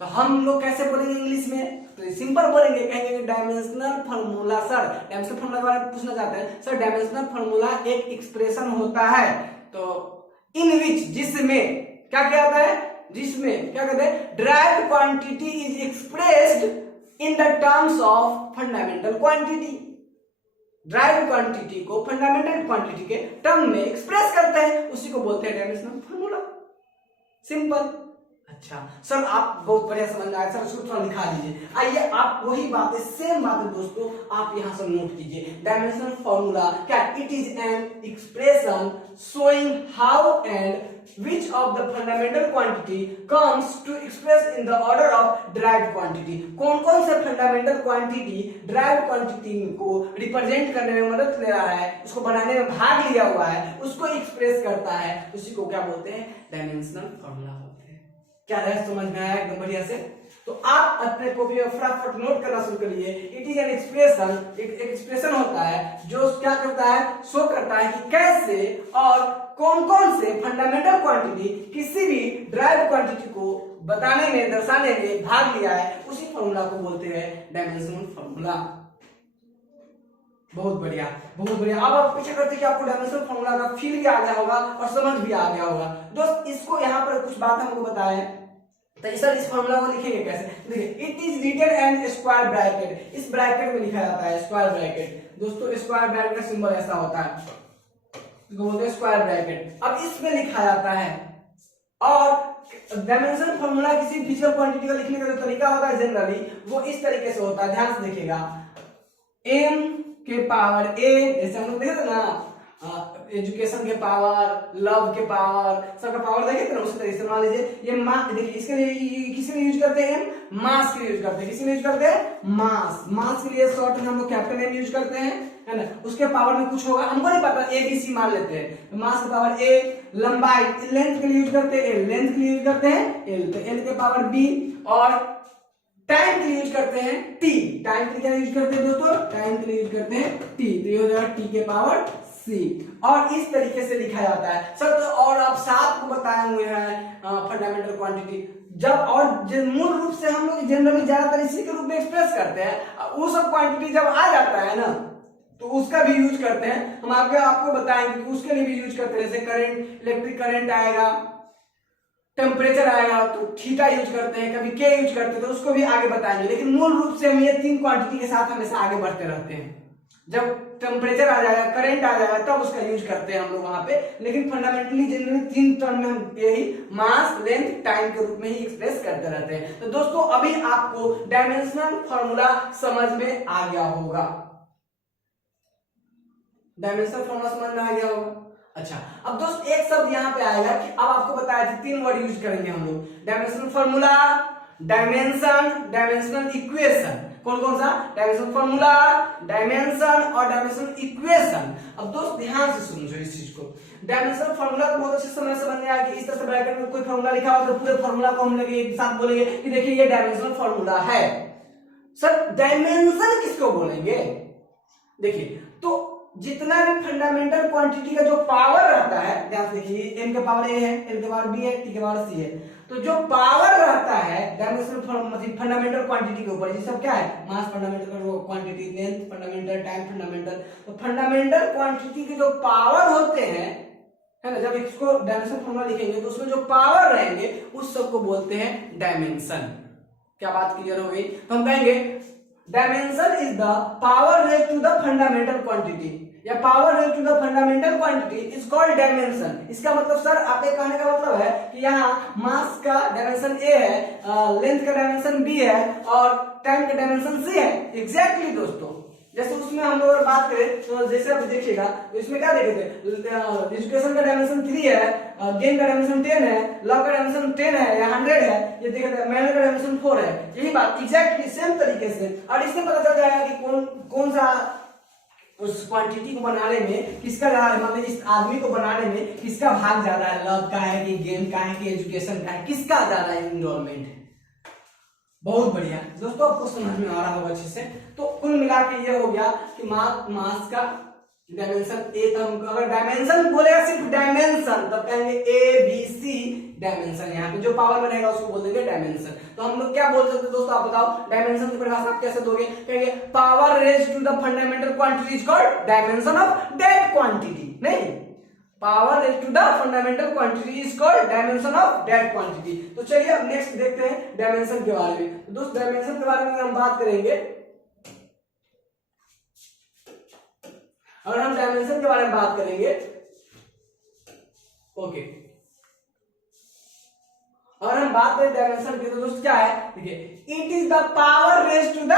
तो हम लोग कैसे बोलेंगे इंग्लिश में, तो सिंपल बोलेंगे, कहेंगे dimensional formula. Sir dimensional formula के बारे में पूछना चाहते हैं, सर डायमेंशनल फॉर्मूला एक एक्सप्रेशन होता है, तो इन विच, जिसमें क्या क्या होता है, जिसमें क्या कहते हैं, derived quantity is expressed in the terms of fundamental quantity. Derived quantity को फंडामेंटल क्वांटिटी के टर्म में एक्सप्रेस करते हैं, उसी को बोलते हैं डायमेंशनल फॉर्मूला। सिंपल। अच्छा सर, आप बहुत बढ़िया समझ आया सर, उसको थोड़ा लिखा दीजिए। आइए आप वही बातें, सेम बातें दोस्तों आप यहां से नोट कीजिए। डायमेंशनल फॉर्मूला क्या, it is an expression showing how and which of the fundamental quantity comes to express in the order of derived quantity। कौन कौन से फंडामेंटल क्वांटिटी derived क्वांटिटी को रिप्रेजेंट करने में मदद ले रहा है, उसको बनाने में भाग लिया हुआ है, उसको एक्सप्रेस करता है, उसी को क्या बोलते हैं, डायमेंशनल फॉर्मूला बोलते हैं। क्या रहस्य समझ में आया एकदम बढ़िया से? तो आप अपने कॉपी में फटाफट नोट करना शुरू करिए। इट इज एन एक्सप्रेशन, एक एक्सप्रेशन होता है जो क्या करता है, शो करता है कि कैसे और कौन कौन से फंडामेंटल क्वांटिटी किसी भी ड्राइव क्वांटिटी को बताने में, दर्शाने में भाग लिया है, उसी फॉर्मूला को बोलते हैं डायमेंशनल फॉर्मूला। बहुत बढ़िया, बहुत बढ़िया। अब आप पीछे करते कि आपको डायमेंशनल फॉर्मूला का फील भी आ गया होगा और समझ भी आ गया होगा। दोस्त इसको यहाँ पर कुछ बात हमको बताया है, तो सर इस फॉर्मूला को लिखेंगे कैसे? देखिए, it is written and square bracket, इस ब्रैकेट में लिखा जाता है स्क्वायर ब्रैकेट। दोस्तों स्क्वायर ब्रैकेट का सिंबल ऐसा होता है, इसको बोलते हैं स्क्वायर ब्रैकेट। अब इसमें लिखा जाता है, और डायमेंशनल फॉर्मूला किसी फिजिकल क्वांटिटी का लिखने का जो तरीका होता है जनरली वो इस तरीके से होता है, ध्यान से देखिएगा, m के पावर a, जैसे हम लोग देखे थे ना एजुकेशन के पावर, लव के पावर, सबका पावर देखे थे ना, उसी तरीके से मान लीजिए ये मास, देखिए इसके लिए किसी में यूज करते हैं, मास के लिए यूज करते हैं, किसी में यूज करते हैं, मास, मास के लिए शॉर्ट में हम लोग कैपिटल M यूज करते हैं, है ना, उसके पावर में कुछ होगा, हमको नहीं पता, ABC मान लेते हैं, तो मास के पावर A, लंबाई लेंथ के लिए यूज करते हैं L, लेंथ के लिए यूज करते हैं L, तो L के पावर B, और टाइम के लिए यूज करते हैं T, टाइम के लिए क्या यूज करते हैं दोस्तों, टाइम के लिए यूज करते हैं T, तो ये हो जाएगा T के पावर C, और इस तरीके से लिखा जाता है सर। तो और आप सात को बताए हुए हैं फंडामेंटल क्वांटिटी, जब और मूल रूप से हम लोग जनरली ज्यादातर इसी के रूप में एक्सप्रेस करते हैं, वो सब क्वांटिटी जब आ जाता है ना तो उसका भी यूज करते हैं, हम आपको बताएंगे कि उसके लिए भी यूज करते हैं, जैसे करंट, इलेक्ट्रिक करंट आएगा, टेम्परेचर आएगा तो थीटा यूज करते हैं, कभी के यूज करते हैं, तो उसको भी आगे बताएंगे। लेकिन मूल रूप से हम ये तीन क्वांटिटी के साथ हमेशा आगे बढ़ते रहते हैं। जब टेम्परेचर आ जाएगा, करंट आ जाएगा, तब उसका यूज करते हैं हम लोग वहां पे, लेकिन फंडामेंटली जनरली तीन टर्म में हम यही मास, लेंथ, टाइम के रूप में ही एक्सप्रेस करते रहते हैं। तो दोस्तों अभी आपको डायमेंशनल फॉर्मूला समझ में आ गया होगा, डायमेंशनल फॉर्मूला समझ में आ गया होगा। अच्छा अब दोस्त एक शब्द यहाँ पे आएगा कि अब आपको बताया था तीन वर्ड यूज करेंगे हम लोग, dimensional formula, dimension, dimensional equation. कौन कौन सा? डायमेंशनल फॉर्मूला, डायमेंशन और डायमेंशनल इक्वेशन। अब दोस्त ध्यान से समझो इस चीज को, डायमेंशनल फॉर्मूला को बहुत अच्छे समय से समझ में आया कि इस तरह से ब्रैकेट में कोई फॉर्मूला लिखा हो तो पूरे फॉर्मूला को हम लोग एक साथ बोलेंगे कि देखिए ये डायमेंशनल फॉर्मूला है। सर डायमेंशन किसको बोलेंगे? देखिए, तो जितना भी फंडामेंटल क्वांटिटी का जो पावर रहता है, ध्यान से देखिए, m के पावर a है, l के पावर b है, t के पावर c है, तो जो पावर रहता है डायमेंशनल फंडामेंटल क्वांटिटी के ऊपर, ये सब क्या है, mass fundamental quantity, length fundamental, time fundamental, तो फंडामेंटल क्वांटिटी के जो पावर होते हैं, है ना, जब इसको डायमेंशन फॉर्मूला लिखेंगे तो उसमें जो पावर रहेंगे उस सब को बोलते हैं डायमेंशन। क्या बात क्लियर हो गई? तो हम कहेंगे dimension is the power raise to the fundamental quantity, या power raise to the fundamental quantity is called dimension. इसका मतलब सर आपके कहने का मतलब है कि यहाँ मास का डायमेंशन a है, लेंथ का डायमेंशन b है और टाइम का डायमेंशन c है। एग्जैक्टली दोस्तों, जैसे उसमें हम लोग अगर बात करें तो जैसे आप देखिएगा तो इसमें क्या देखे थे, एजुकेशन का डायमेंशन 3 है, गेम का डायमेंशन 10 है, लव का डायमेंशन 10 है या 100 है, ये देखे थे, मैनर का डायमेंशन 4 है। यही बात एग्जैक्टली सेम तरीके से, और इससे पता चल जाएगा कि कौन सा उस क्वांटिटी को बनाने में किसका ज्यादा, मतलब इस आदमी को बनाने में किसका भाग ज्यादा है, लव का है कि गेम का है कि एजुकेशन का है, किसका ज्यादा इन्वॉल्वमेंट है। बहुत बढ़िया दोस्तों, आपको समझ में आ रहा होगा अच्छे से। तो कुल मिला के ये हो गया कि मास का डायमेंशन ए, तो हम अगर डायमेंशन बोलेगा सिर्फ डायमेंशन तब कहेंगे ए बी सी डायमेंशन, यहाँ पे जो पावर में रहेगा उसको बोल देंगे डायमेंशन। तो हम लोग क्या बोल सकते हैं दोस्तों, आप बताओ डायमेंशन की परिभाषा आप कैसे दोगे? कहेंगे power raise to the fundamental quantity is called dimension of that quantity, नहीं, power raise to the fundamental quantity is called dimension of that quantity. तो चलिए अब नेक्स्ट देखते हैं डायमेंशन के बारे में। तो दोस्त डायमेंशन के बारे में हम बात करेंगे, अगर हम डायमेंशन के बारे में बात करेंगे, ओके, अगर हम बात करें डायमेंशन की तो दोस्त क्या है, देखिए, it is the power raise to the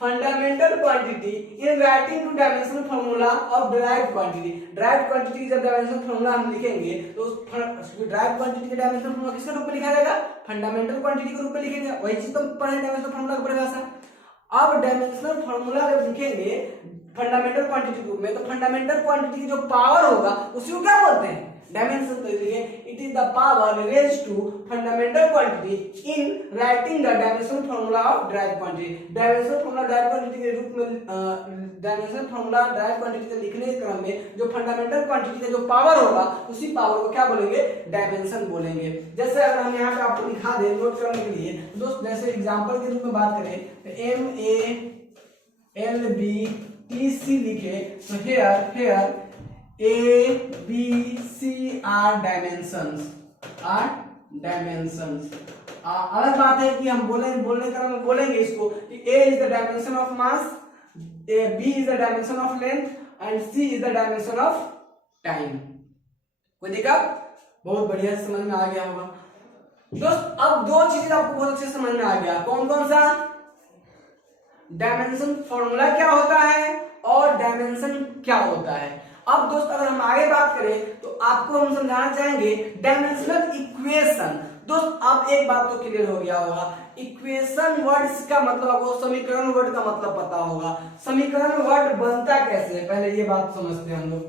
fundamental quantity in writing to dimensional formula of derived quantity. Derived quantity की जब डायमेंशनल फार्मूला हम लिखेंगे तो डिराइव्ड क्वांटिटी का डायमेंशनल फार्मूला किसके रूप में लिखा जाएगा, फंडामेंटल क्वांटिटी के रूप में लिखेंगे। वही चीज तो पढ़े डायमेंशनल फार्मूला की परिभाषा। अब डायमेंशनल फार्मूला जब लिखेंगे फंडामेंटल क्वांटिटी के रूप में, तो फंडामेंटल क्वांटिटी की जो पावर होगा उसी को क्या बोलते हैं, डायमेंशन। तो लिखेंगे it is the power raise to fundamental quantity in writing the dimensional formula of derived quantity. Dimensional formula derived quantity के रूप में, डायमेंशनल फार्मूला डिराइव्ड क्वांटिटी के लिखने के क्रम में जो फंडामेंटल क्वांटिटी का जो पावर होगा उसी पावर को क्या बोलेंगे, डायमेंशन बोलेंगे। जैसे अगर हम यहाँ पे आपको दिखा दें नोट करने के लिए, दोस्त जैसे एग्जांपल के रूप में बात करें तो MALBTC लिखे तो here A B C are dimensions, अलग बात है कि हम बोलने क्रम में बोलेंगे इसको कि A is the dimension of mass, B is the dimension of length and C is the dimension of time। कोई दिक्कत? बहुत बढ़िया समझ में आ गया होगा दोस्त। अब दो चीज आपको बहुत अच्छे समझ में आ गया, कौन कौन सा, डायमेंशन फॉर्मूला क्या होता है और डायमेंशन क्या होता है। अब दोस्त अगर हम आगे बात करें तो आपको हम समझाना चाहेंगे डायमेंशनल इक्वेशन। दोस्त आप एक बात तो क्लियर हो गया होगा, इक्वेशन वर्ड्स का मतलब आपको समीकरण वर्ड का मतलब पता होगा। समीकरण वर्ड बनता कैसे है, पहले ये बात समझते हैं हम लोग।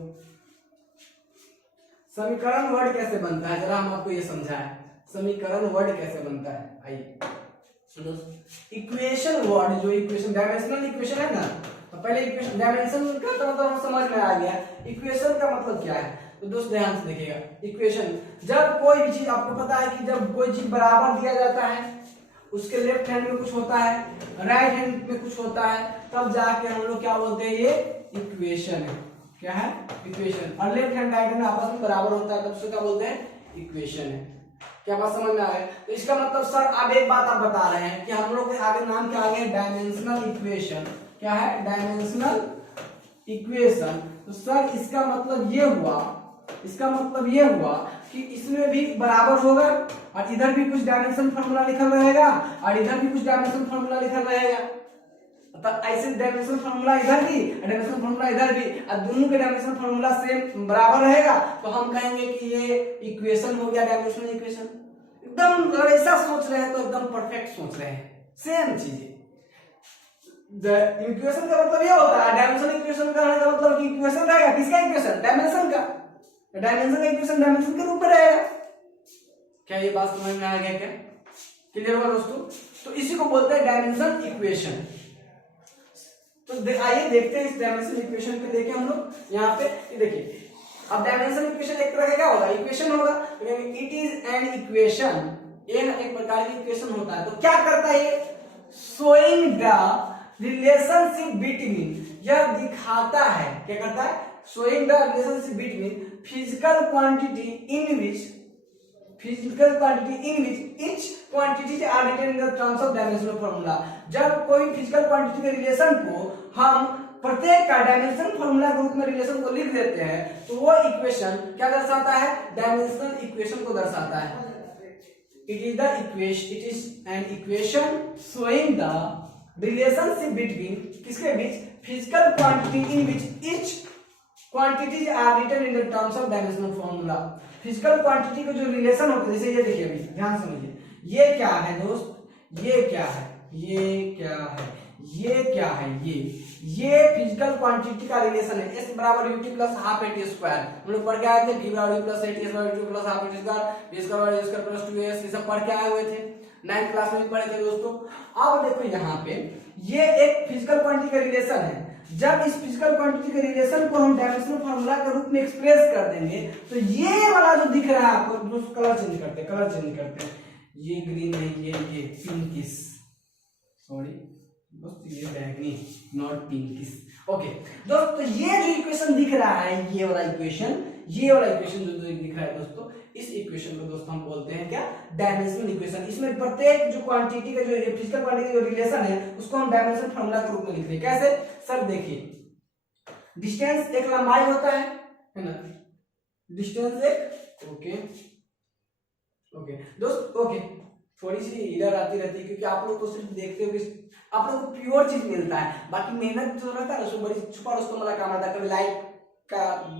समीकरण वर्ड कैसे बनता है, जरा हम आपको ये समझाएं, समीकरण वर्ड कैसे बनता है। आइए इक्वेशन वर्ड, जो इक्वेशन डायमेंशनल इक्वेशन है ना, तो पहले इक्वेशन डायमेंशन का तो मतलब समझ में आ गया, इक्वेशन का मतलब क्या है। तो दोस्त ध्यान से देखिएगा, इक्वेशन जब कोई भी चीज, आपको पता है कि जब कोई चीज बराबर दिया जाता है, उसके लेफ्ट हैंड में कुछ होता है, राइट हैंड में कुछ होता है, तब जाके हम लोग क्या बोलते हैं, ये इक्वेशन है। क्या है, इक्वेशन। और लेफ्ट हैंड राइट हैंड आपस में बराबर होता है, तब से क्या बोलते हैं, इक्वेशन है। क्या बात समझ में आ गया? तो इसका मतलब सर अब एक बात आप बता रहे हैं कि हम लोग के आगे नाम क्या आ गया, डायमेंशनल इक्वेशन। क्या है, डायमेंशनल इक्वेशन। तो सर इसका मतलब ये हुआ, इसका मतलब ये हुआ कि इसमें भी बराबर होगा और इधर भी कुछ डायमेंशन फार्मूला लिखा रहेगा और इधर भी कुछ डायमेंशन फार्मूला लिखा रहेगा। तो ऐसे डायमेंशन फार्मूला इधर भी, डायमेंशन फार्मूला इधर भी, और दोनों के डायमेंशन फार्मूला सेम बराबर रहेगा, तो हम कहेंगे कि ये इक्वेशन हो गया, डायमेंशनल इक्वेशन। एकदम अगर ऐसा सोच रहे हैं तो एकदम परफेक्ट सोच रहे हैं, सेम चीजें। इक्वेशन का मतलब ये होता है, डायमेंशनल इक्वेशन का मतलब कि इक्वेशन रहेगा किसका, इक्वेशन डायमेंशन का, डायमेंशन का इक्वेशन डायमेंशन के रूप में रहेगा। क्या ये बात समझ में आ गया, क्या क्लियर होगा दोस्तों? तो इसी को बोलते हैं डायमेंशन इक्वेशन। तो आइए देखते हैं इस डायमेंशन इक्वेशन को लेके हम लोग यहाँ पे ये देखिए। अब डायमेंशन इक्वेशन एक तरह का क्या होगा, इक्वेशन होगा। इट इज एन इक्वेशन, एक प्रकार की इक्वेशन होता है। तो क्या करता है ये, शोइंग द रिलेशनशिप बिटवीन, यह दिखाता है, क्या करता है, showing the relationship between physical quantity in which each quantities are written in the terms of dimensional formula। जब कोई फिजिकल क्वांटिटी के रिलेशन को हम प्रत्येक का डायमेंशन फॉर्मूला के रूप में रिलेशन को लिख देते हैं तो वो इक्वेशन क्या दर्शाता है, डायमेंशनल इक्वेशन को दर्शाता है। It is an equation showing the relationship between, किसके बीच, physical quantity in which each quantities are written in the terms of dimensional formula. Physical quantity का जो रिलेशन होता है, जैसे ये देखिए, अभी ध्यान समझिए, ये क्या है दोस्त, ये क्या है, ये क्या है, ये क्या है, ये फिजिकल क्वांटिटी का रिलेशन है। s बराबर ut plus half eighty square, हम लोग पढ़ के आए थे। v बराबर plus eighty square plus half eighty square, v square plus 2s, ये सब पढ़ के आए हुए थे, 9th क्लास में भी पढ़े थे दोस्तों। अब देखो यहाँ पे ये एक फिजिकल क्वांटिटी का रिलेशन है। जब इस फिजिकल क्वांटिटी के रिलेशन को हम डायमेंशनल फार्मूला के रूप में एक्सप्रेस कर देंगे तो ये वाला जो दिख रहा है आपको, दोस्तों कलर चेंज करते हैं, ये ग्रीन है, ये पिंकिश, सॉरी दोस्तों ये बैंगनी, नॉट पिंकिश। ओके दोस्तों, तो ये जो इक्वेशन दिख रहा है, ये वाला इक्वेशन जो दिख रहा है दोस्तों, इस इक्वेशन को दोस्तों हम बोलते हैं क्या, डायमेंशनल इक्वेशन। इसमें प्रत्येक जो क्वांटिटी का जो फिजिकल क्वांटिटी का रिलेशन है उसको हम डायमेंशनल फार्मूला के रूप में लिखते हैं। कैसे सर, देखिए, डिस्टेंस एक लंबाई होता है ना, डिस्टेंस एक, ओके दोस्त, ओके थोड़ी सी इधर आती रहती है क्योंकि आप लोग तो सिर्फ देखते हो कि आप लोग को प्योर चीज मिलता है, बाकी मेहनत जो रहता है ना, बड़ी छुपा रुस्तम वाला काम रहता है। कभी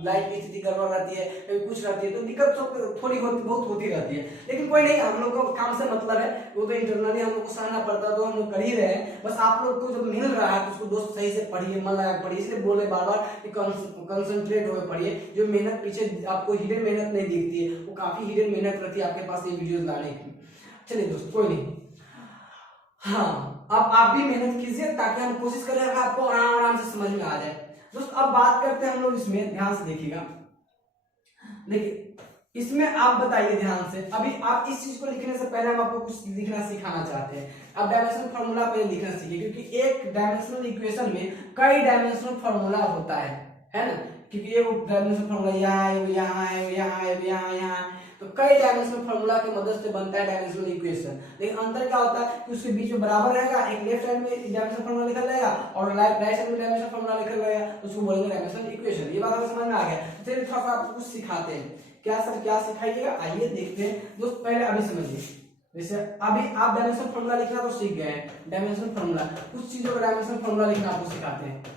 लाइट की स्थिति गड़बड़ रहती है, कभी कुछ रहती है, तो दिक्कत सब थोड़ी बहुत होती रहती है, लेकिन कोई नहीं, हम लोग को काम से मतलब है, वो तो इंटरनली हम लोग को सहना पड़ता है, तो हम लोग कर ही रहे हैं। बस आप लोग को जब मिल रहा है तो उसको दोस्त सही से पढ़िए, मन लगा पढ़िए, इसलिए बोले बार बार कि कंसंट्रेट होकर पढ़िए। जो मेहनत पीछे आपको हिडन मेहनत नहीं दिखती है, वो काफी हिडन मेहनत रहती है आपके पास ये वीडियोस लाने की। चलिए दोस्त, कोई नहीं, हाँ अब आप भी मेहनत कीजिए ताकि हम कोशिश करें आपको आराम से समझ में आ जाए। दोस्त अब बात करते हैं हम लोग इसमें, ध्यान से देखिएगा, देखिए इसमें आप बताइए ध्यान से, अभी आप इस चीज को लिखने से पहले हम आपको कुछ लिखना सिखाना चाहते हैं। अब डायमेंशनल फार्मूला पहले लिखना सीखिए, क्योंकि एक डायमेंशनल इक्वेशन में कई डायमेंशनल फार्मूला होता है ना, क्योंकि ये डायमेंशनल फार्मूला यहाँ है, यहाँ है, यहाँ है, यहाँ, तो कई डायमेंशनल फार्मूला की मदद से बनता है डायमेंशनल इक्वेशन। लेकिन अंतर क्या होता है कि उसके बीच में बराबर रहेगा, एक लेफ्ट साइड में डायमेंशनल फार्मूला लिखा रहेगा और राइट साइड में डायमेंशनल फार्मूला लिखा रहेगा, उसको बोलेंगे डायमेंशनल इक्वेशन। ये बात आपको समझ में आ गया। चलिए थोड़ा सा आपको कुछ सिखाते हैं। क्या सर, क्या सिखाइएगा, आइए देखते हैं दोस्त। पहले अभी समझिए, जैसे अभी आप डायमेंशनल फार्मूला लिखना तो सीख गए हैं, डायमेंशनल फार्मूला, कुछ चीजों का डायमेंशनल फार्मूला लिखना आपको सिखाते हैं।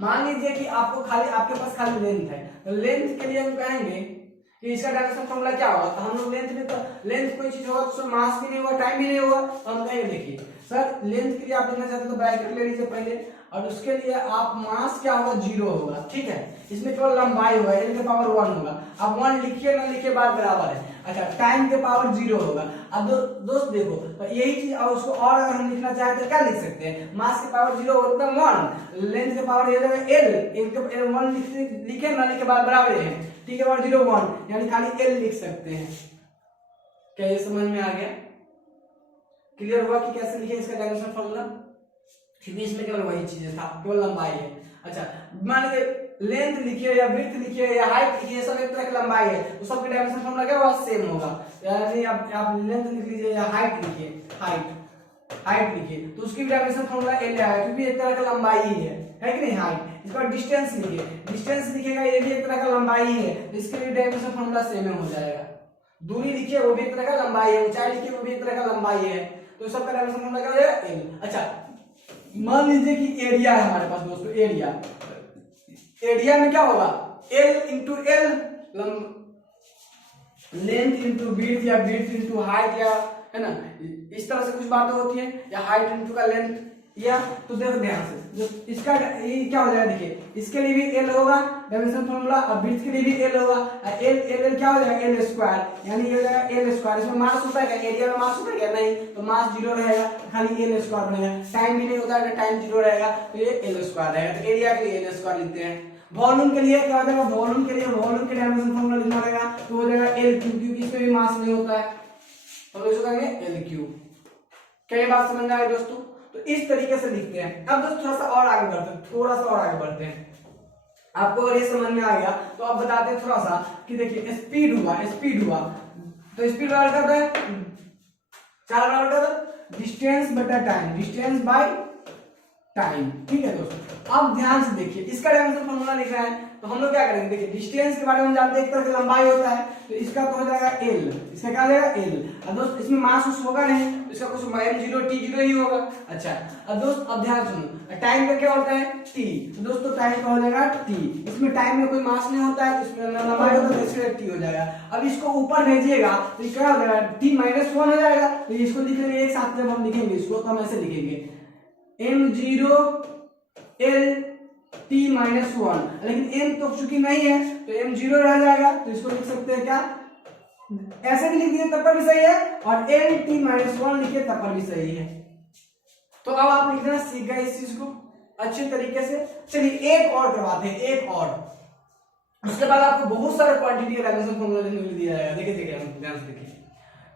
मान लीजिए कि आपको आपके पास खाली लेंथ है, तो लेंथ के लिए हम कहेंगे कि इसका डायमेंशन फार्मूला क्या होगा, तो हम लोग लेंथ में, तो लेंथ कोई चीज होगा तो उसमें मास भी नहीं होगा, टाइम भी नहीं होगा, तो हम कहेंगे देखिए सर लेंथ के लिए आप लिखना चाहते हैं तो ब्रैकेट ले लीजिए पहले, और उसके लिए आप मास क्या होगा, 0 होगा, ठीक है। इसमें केवल लंबाई होगा, n के पावर 1 होगा। अब 1 लिखिए ना लिखिए बात बराबर है। अच्छा, टाइम के पावर 0 होगा। अब दोस्त देखो, तो यही चीज, और उसको और अगर हम लिखना चाहते तो क्या लिख सकते हैं, मास के पावर 0 होता है 1, लेंथ के पावर ये l, एक 1 लिखे ना लिखे बात बराबर है, ठीक है, पावर 0 1, यानी खाली l लिख सकते हैं। क्या ये समझ में आ गया, क्लियर हुआ कि कैसे लिखे इसका डायमेंशन फार्मूला, क्योंकि इसमें केवल वही चीज था, केवल लंबाई है। अच्छा, मान लीजिए लेंथ लिखिए या विड्थ लिखिए या हाइट लिखिए, सब एक तरह की लंबाई है, तो सबके डायमेंशन फार्मूला क्या होगा, सेम होगा। यानी आप लेंथ लिख लीजिए या हाइट लिखिए, हाइट लिखिए, तो उसकी भी डायमेंशन फार्मूला l आएगा, क्योंकि एक तरह का लंबाई ही है कि नहीं, हाइट। इसके बाद डिस्टेंस लिखिए, डिस्टेंस लिखिएगा, ये भी एक तरह का लंबाई ही है, तो इसके लिए डायमेंशन फार्मूला सेम हो जाएगा। दूरी लिखिए, वो भी एक तरह का लंबाई है, ऊंचाई लिखिए, वो भी एक तरह का लंबाई है, तो सबका डायमेंशन फार्मूला क्या हो जाएगा, l। अच्छा, मान लीजिए कि एरिया है हमारे पास दोस्तों, एरिया में क्या होगा, l into L, length into width या विड्थ इंटू हाइट, या है ना, इस तरह से कुछ बातें होती है, या हाइट इंटू का लेंथ, या तो देखो ध्यान से, जो इसका ये क्या हो जाएगा, देखिए इसके लिए भी l होगा, डायमेंशनल फॉर्मूला। अब विड्थ के लिए भी एल होगा, एल एल एल क्या हो जाएगा एल स्क्वायर, यानी ये हो जाएगा एल स्क्वायर। इसमें मास होता है क्या, एरिया में मास होता है क्या, नहीं, तो मास जीरो रहेगा, खाली एल स्क्वायर बनेगा। टाइम भी नहीं होता है, टाइम जीरो रहेगा तो ये एल स्क्वायर रहेगा। तो एरिया के लिए एल स्क्वायर लिखते हैं। वॉल्यूम के लिए क्या हो जाएगा, वॉल्यूम के लिए वॉल्यूम के डायमेंशन फॉर्मूला लिखना पड़ेगा, तो हो जाएगा एल क्यूब, क्योंकि इसमें भी मास नहीं होता है, तो इसको कहेंगे एल क्यूब। क्या ये बात समझ में आ गई दोस्तों? तो इस तरीके से लिखते हैं। अब दोस्तों थोड़ा सा और आगे बढ़ते हैं, थोड़ा सा और आगे बढ़ते हैं। आपको अगर ये समझ में आ गया तो अब बताते हैं थोड़ा सा कि देखिए स्पीड हुआ, स्पीड हुआ तो स्पीड बराबर करता है, क्या बराबर करता है, डिस्टेंस बटा टाइम, डिस्टेंस बाय टाइम। ठीक है दोस्तों, अब ध्यान से देखिए, इसका डायमेंशन फॉर्मूला लिख रहे हैं तो हम लोग क्या करेंगे, देखिए डिस्टेंस के बारे में हम जानते हैं, एक तरह की लंबाई होता है, तो इसका तो हो जाएगा एल, इसका क्या हो जाएगा एल। अब दोस्त इसमें मास कुछ होगा नहीं, तो इसका कुछ m0 t0 ही होगा। अच्छा अब दोस्त अब ध्यान सुनो, टाइम का क्या होता है t, तो दोस्तों टाइम का हो जाएगा t, इसमें टाइम में कोई मास नहीं होता है, तो इसमें लंबाई होता है, इसलिए t हो जाएगा। अब इसको ऊपर भेजिएगा तो क्या हो जाएगा t-1 हो जाएगा, तो इसको लिखेंगे एक साथ, जब हम लिखेंगे इसको तो हम ऐसे लिखेंगे m0 l t-1, लेकिन m तो चूंकि नहीं है तो m0 रह जाएगा, तो इसको लिख सकते हैं क्या, ऐसे भी लिख दिए तब पर भी सही है, और l t-1 लिखिए तब पर भी सही है। तो अब आप लिखना सीख गए इस चीज को अच्छे तरीके से। चलिए एक और करवाते हैं, एक और, उसके बाद आपको बहुत सारे क्वांटिटी का डायमेंशन फॉर्मूला लिखने के लिए दिया जाएगा। देखिए देखिए ध्यान से देखिए,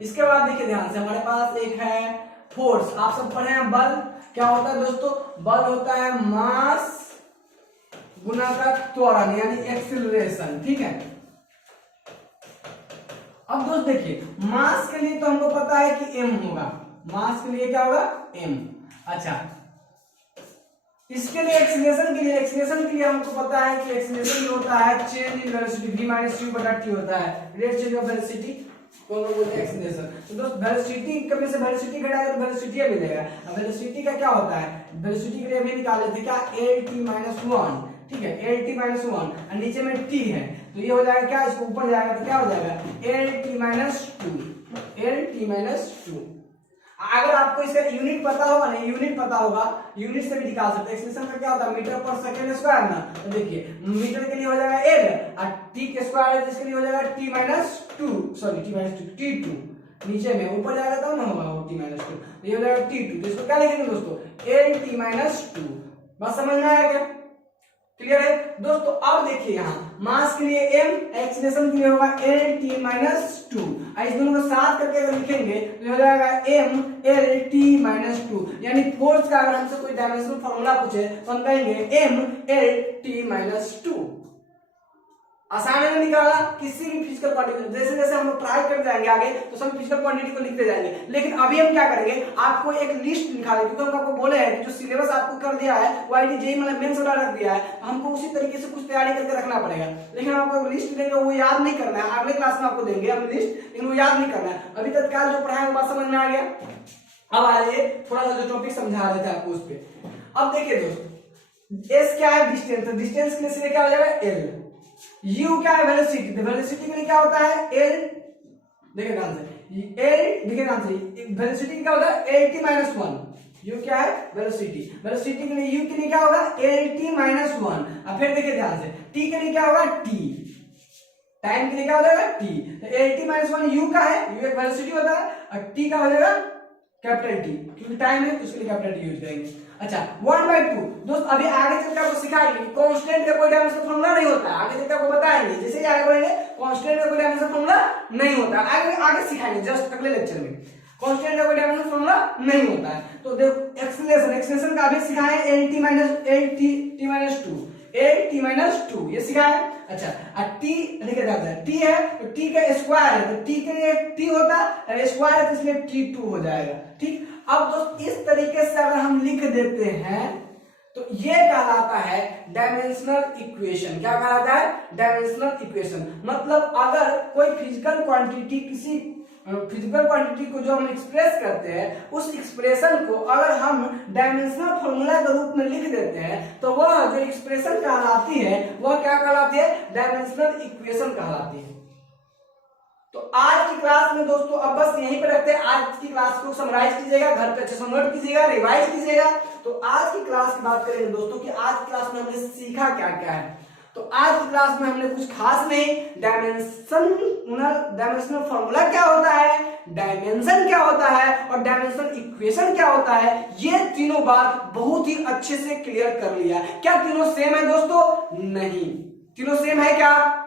इसके बाद देखिए ध्यान से, हमारे पास एक है फोर्स, आप सब पढ़े हैं बल। क्या होता है दोस्तों, बल होता है मास गुना का त्वरण, यानी एक्सीलरेशन। ठीक है, अब दोस्त देखिए मास के लिए तो हमको पता है कि m होगा, मास के लिए क्या होगा m। अच्छा इसके लिए एक्सीलरेशन के लिए, एक्सीलरेशन के लिए हमको पता है कि एक्सीलरेशन होता है change in velocity v minus u बटा t होता है, रेट चेंज ऑफ वेलोसिटी को लोग बोलते हैं एक्सीलरेशन। तो दोस्त वेलोसिटी कभी से वेलोसिटी घटाएगा तो वेलोसिटी मिलेगा। अब वेलोसिटी का क्या होता है, वेलोसिटी के लिए अभी निकाल लेते हैं क्या, l t-1। ठीक है, l t-1 और नीचे में t है, तो ये हो जाएगा क्या, इसको ऊपर जाएगा तो क्या हो जाएगा l t-2। अगर आपको इसका यूनिट पता होगा, नहीं यूनिट पता होगा, यूनिट से भी निकाल सकते हैं। एक्सप्रेशन का क्या होता है, मीटर पर सेकंड स्क्वायर ना, तो देखिए मीटर के लिए हो जाएगा l और t के स्क्वायर है, इसके लिए हो जाएगा t-2, सॉरी t-2, नीचे में ऊपर जाएगा तब ना होगा वो t-2, तो ये हो जाएगा t2। तो इसको क्या लिखेंगे दोस्तों, l t-2। बस समझ में आया क्या, क्लियर है दोस्तों? अब देखिए यहाँ मास के लिए m, एक्सीलरेशन के लिए होगा l t-2, इस दोनों को साथ करके अगर लिखेंगे तो हो जाएगा m l t-2, यानी फोर्स का अगर हमसे कोई डायमेंशनल फॉर्मूला पूछे तो हम कहेंगे m l t-2। आसान है निकाला किसी भी फिजिकल क्वांटिटी, जैसे जैसे हम लोग ट्राई करते जाएंगे आगे तो सब फिजिकल क्वांटिटी को लिखते जाएंगे। लेकिन अभी हम क्या करेंगे, आपको एक लिस्ट निकाल देंगे, क्योंकि हम आपको बोले हैं कि जो सिलेबस आपको कर दिया है वो आईटी जेईई मतलब मेंस वाला रख दिया है, हमको उसी तरीके से कुछ तैयारी करके रखना पड़ेगा। लेकिन हम आपको लिस्ट देंगे वो याद नहीं करना है, अगले क्लास में आपको देंगे हम लिस्ट, लेकिन वो याद नहीं करना है। अभी तत्काल जो पढ़ाया वो बात समझ में आ गया। अब आइए थोड़ा सा जो टॉपिक समझा रहे थे आपको उस पर। अब देखिए दोस्त एस क्या है, डिस्टेंस, तो डिस्टेंस के लिए क्या हो जाएगा एल, u क्या है वेलोसिटी, तो वेलोसिटी के लिए क्या होता है l, देखिए ध्यान से l, देखिए ध्यान से वेलोसिटी क्या होता है l t-1, u क्या है वेलोसिटी, वेलोसिटी के लिए u के लिए क्या होगा l t-1। अब फिर देखिए ध्यान से t के लिए क्या होगा t, टाइम के लिए क्या हो जाएगा t, तो l t-1 u का है, u एक वेलोसिटी होता है, और t का हो जाएगा कैपिटल T, क्योंकि टाइम है उसके लिए कैपिटल T यूज करेंगे। अच्छा 1/2 दोस्त, अभी आगे चलकर आपको सिखाएंगे कांस्टेंट का कोई डायमेंशन फॉर्मूला नहीं होता है, आगे चलकर आपको बताएंगे, जैसे ही आगे बढ़ेंगे कांस्टेंट का कोई डायमेंशन फॉर्मूला नहीं होता है, आगे आगे सिखाएंगे जस्ट अगले लेक्चर में। कांस्टेंट का कोई डायमेंशन फॉर्मूला नहीं होता है। तो देखो एक्सीलरेशन, एक्सीलरेशन का अभी सिखाए l t-2 ये सिखाया। अच्छा t लिखे जाता है, t है तो t का स्क्वायर है, तो t के लिए t होता है, स्क्वायर है तो इसलिए t2 हो जाएगा। ठीक, अब दोस्त इस तरीके से अगर हम लिख देते हैं तो ये कहलाता है डायमेंशनल इक्वेशन। क्या कहलाता है, डायमेंशनल इक्वेशन। मतलब अगर कोई फिजिकल क्वांटिटी, किसी फिजिकल क्वांटिटी को जो हम एक्सप्रेस करते हैं उस एक्सप्रेशन को अगर हम डायमेंशनल फॉर्मूला के रूप में लिख देते हैं तो वह जो एक्सप्रेशन कहलाती है वह क्या कहलाती है, डायमेंशनल इक्वेशन कहलाती है। तो आज की क्लास में दोस्तों अब बस यहीं पर रखते हैं। आज की क्लास को समराइज कीजिएगा, घर पे अच्छे से नोट कीजिएगा, रिवाइज कीजिएगा। तो आज की क्लास की बात करेंगे दोस्तों कि आज की क्लास में हमने सीखा क्या क्या है। तो आज की क्लास में हमने कुछ खास नहीं, डायमेंशनल फॉर्मूला क्या होता है, डायमेंशन क्या होता है और डायमेंशनल इक्वेशन क्या होता है, ये तीनों बात बहुत ही अच्छे से क्लियर कर लिया। क्या तीनों सेम है दोस्तों? नहीं। तीनों सेम है क्या?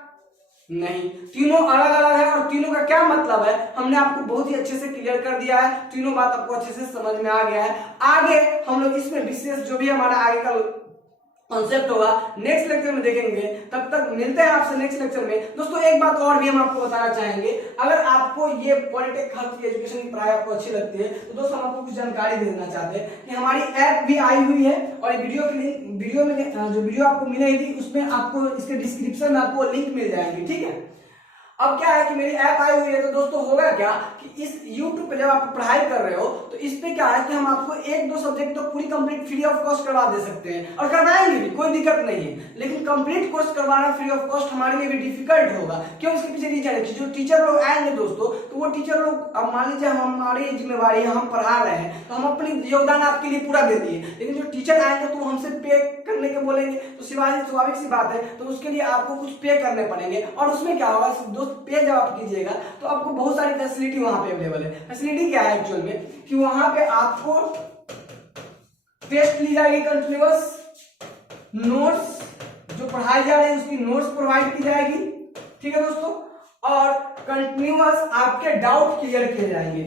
नहीं, तीनों अलग अलग है। और तीनों का क्या मतलब है हमने आपको बहुत ही अच्छे से क्लियर कर दिया है। तीनों बात आपको अच्छे से समझ में आ गया है। आगे हम लोग इसमें विशेष जो भी हमारा आगे का कॉन्सेप्ट होगा नेक्स्ट लेक्चर में देखेंगे। तब तक मिलते हैं आपसे नेक्स्ट लेक्चर में। दोस्तों एक बात और भी हम आपको बताना चाहेंगे, अगर आपको ये पॉलिटेक्निक हेल्थ की एजुकेशन की पढ़ाई आपको अच्छी लगती है तो दोस्तों हम आपको कुछ जानकारी देना चाहते हैं कि हमारी ऐप भी आई हुई है और वीडियो की लिंक वीडियो में जो वीडियो आपको मिलेगी उसमें आपको इसके डिस्क्रिप्शन में आपको लिंक मिल जाएगी, ठीक है। अब क्या है कि मेरी ऐप आई हुई है तो दोस्तों होगा क्या कि इस YouTube पे जब आप पढ़ाई कर रहे हो तो इस पे क्या है कि हम आपको एक दो सब्जेक्ट तो पूरी कंप्लीट फ्री ऑफ कॉस्ट करवा दे सकते हैं और करवाएंगे भी, कोई दिक्कत नहीं है। लेकिन कंप्लीट कोर्स करवाना फ्री ऑफ कॉस्ट हमारे लिए भी डिफिकल्ट होगा। क्यों? इसके पीछे रीजन है कि जो टीचर लोग आएंगे दोस्तों तो वो टीचर लोग, अब मान लीजिए हमारी जिम्मेवारी है, हम पढ़ा रहे हैं तो हम अपनी योगदान आपके लिए पूरा दे दिए, लेकिन जो टीचर आएंगे तो हमसे पे करने के बोलेंगे तो स्वाभाविक सी बात है, तो उसके लिए आपको कुछ पे करने पड़ेंगे। और उसमें क्या होगा दोस्त, पे जब आप कीजिएगा तो आपको बहुत सारी फैसिलिटी वहां पे अवेलेबल है। फैसिलिटी क्या है एक्चुअल में कि वहां पे आपको टेस्ट ली जाएगी, कंटिन्यूअस नोट्स जो पढ़ाई जा रही है उसकी नोट्स प्रोवाइड की जाएगी, ठीक है दोस्तों, और कंटिन्यूअस आपके डाउट क्लियर किए जाएंगे।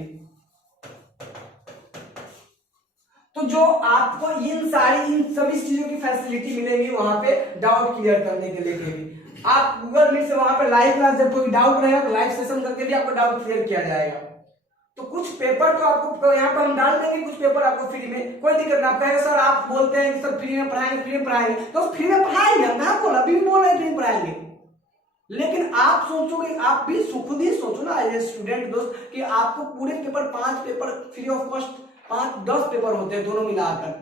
तो जो आपको इन सभी चीजों की फैसिलिटी मिलेगी वहां पे डाउट क्लियर करने के लिए भी। आप गूगल मीट से वहां पे लाइव क्लास, जब कोई डाउट रहेगा तो लाइव सेशन करके भी आपको डाउट क्लियर किया जाएगा। तो कुछ पेपर तो आपको यहाँ पर हम डाल देंगे, कुछ पेपर आपको फ्री में, कोई दिक्कत नहीं। आप कहेंगे सर आप बोलते हैं कि सर फ्री में पढ़ाएंगे, तो फ्री में पढ़ाएंगे, हम कहाँ बोला, अभी भी बोल रहे हैं फ्री में पढ़ाएंगे। लेकिन आप सोचोगे, आप भी खुद ही सोचो ना एज ए स्टूडेंट दोस्त कि आपको पूरे paper 5 paper free of cost, 5-10 paper होते हैं दोनों मिलाकर,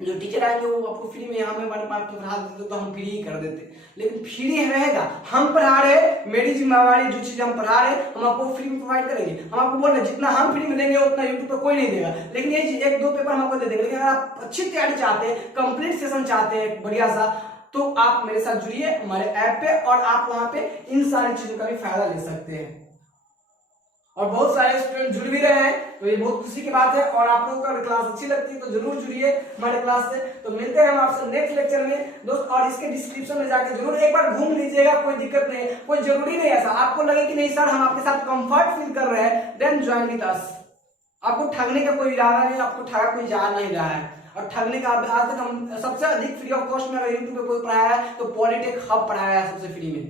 जो टीचर आएंगे वो आपको फ्री में यहाँ में पढ़ा देते तो हम फ्री ही कर देते। लेकिन फ्री रहेगा, हम पढ़ा रहे, मेरी जिम्मेवारी, जो चीज हम पढ़ा रहे हम आपको फ्री में प्रोवाइड करेंगे। हम आपको बोल रहे हैं जितना हम फ्री में देंगे उतना यूट्यूब पर कोई नहीं देगा, लेकिन ये 1-2 पेपर हम आपको दे देंगे। लेकिन अगर आप अच्छी तैयारी चाहते हैं, कंप्लीट सेशन चाहते हैं बढ़िया सा, तो आप मेरे साथ जुड़िए हमारे ऐप पे और आप वहां पे इन सारी चीजों का भी फायदा ले सकते हैं। और बहुत सारे स्टूडेंट जुड़ भी रहे हैं तो ये बहुत खुशी की बात है। और आप लोगों को क्लास अच्छी लगती है तो जरूर जुड़िए हमारे क्लास से। तो मिलते हैं हम आपसे नेक्स्ट लेक्चर में दोस्त। और इसके डिस्क्रिप्शन में जाकर जरूर एक बार घूम लीजिएगा, कोई दिक्कत नहीं है, कोई जरूरी नहीं ऐसा आपको लगे कि नहीं सर हम आपके साथ कंफर्ट फील कर रहे हैं, देन ज्वाइन विद अस। आपको ठगने का कोई इरादा नहीं, आपको ठगा कोई जा नहीं रहा है। और ठगने का आज तक हम सबसे अधिक फ्री ऑफ कॉस्ट में अगर यूट्यूब पे कोई पढ़ाया है तो पॉलिटेक हब पढ़ाया है सबसे फ्री में,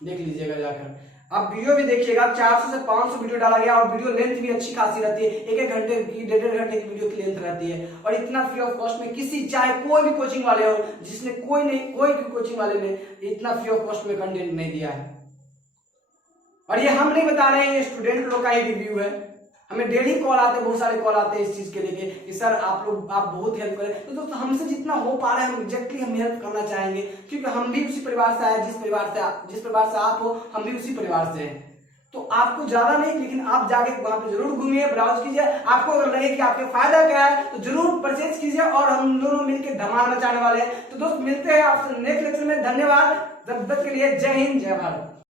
देख लीजिएगा जाकर। आप वीडियो भी देखिएगा, 400 से 500 वीडियो डाला गया और वीडियो लेंथ भी अच्छी खासी रहती है, 1-1 घंटे की 1.5 घंटे की वीडियो की लेंथ रहती है। और इतना फ्री ऑफ कॉस्ट में किसी, चाहे कोई भी कोचिंग वाले हो, जिसने कोई भी कोचिंग वाले ने इतना फ्री ऑफ कॉस्ट में कंटेंट नहीं दिया है। और ये हम नहीं बता रहे हैं, ये स्टूडेंट लोग का ही रिव्यू है। हमें डेली कॉल आते हैं, बहुत सारे कॉल आते हैं इस चीज के लेके कि सर आप बहुत हेल्प करें। तो दोस्तों हमसे जितना हो पा रहा है हम एग्जैक्टली हम हेल्प करना चाहेंगे, क्योंकि हम भी उसी परिवार से आए, जिस परिवार से आप हो हम भी उसी परिवार से हैं। तो आपको ज्यादा नहीं, लेकिन आप जाके वहां पे जरूर घूमिए, ब्राउज कीजिए। आपको अगर लगे कि आपके फायदा क्या है तो जरूर परचेज कीजिए और हम दोनों मिलकर धमाल मचाने वाले हैं। तो दोस्त मिलते हैं आपसे नेक्स्ट लेक्चर में। धन्यवाद, तब तक के लिए जय हिंद, जय भारत।